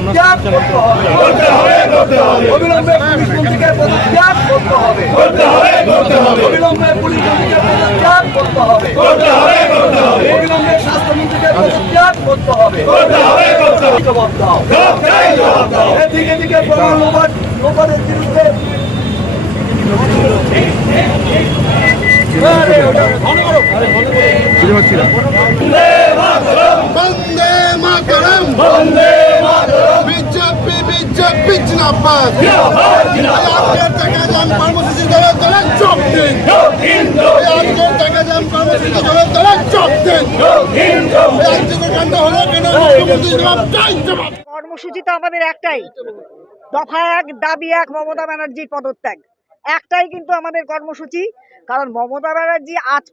পদত্যাগ করতে হবে, অবিলম্বে পুলিশ মন্ত্রীকে পদত্যাগ করতে হবে, অবিলম্বে পুলিশ মন্ত্রীকে পদত্যাগ করতে হবে, অবিলম্বে স্বাস্থ্যমন্ত্রীকে পদত্যাগ করতে হবে। জবাব দাও, এদিকে এদিকে প্রমাণ লোপাটের বিরুদ্ধে বন্দে মাতরম, বন্দে মাতরম, বিজেপি বিজেপি জিন্দাবাদ। আজকের টাকা জাম কর্মসূচি দলের দলে যোগ দিন, আজকের টাকা জাম কর্মসূচি দলের দলে যোগ দিন। রাজ্যের কাণ্ড হলো কেন? মুখ্যমন্ত্রী জবাব চাই, জবাব। কর্মসূচি তো আমাদের একটাই, দফা এক, দাবি এক, মমতা ব্যানার্জির পদত্যাগ। একটাই কিন্তু আমাদের কর্মসূচি, কারণ মমতা ব্যানার্জি আজ